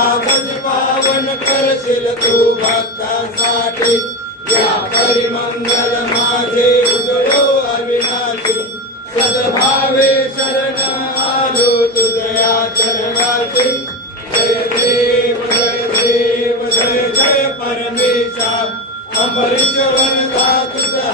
कागज पावन करशील तू भक्तांसाठी या परिमंगल माझे उजळो अविनाशी सद्भावे शरण आलो तुझ्या चरणाशी जय देव जय देव जय जय परमेशा अंबरीश वरदा तुझा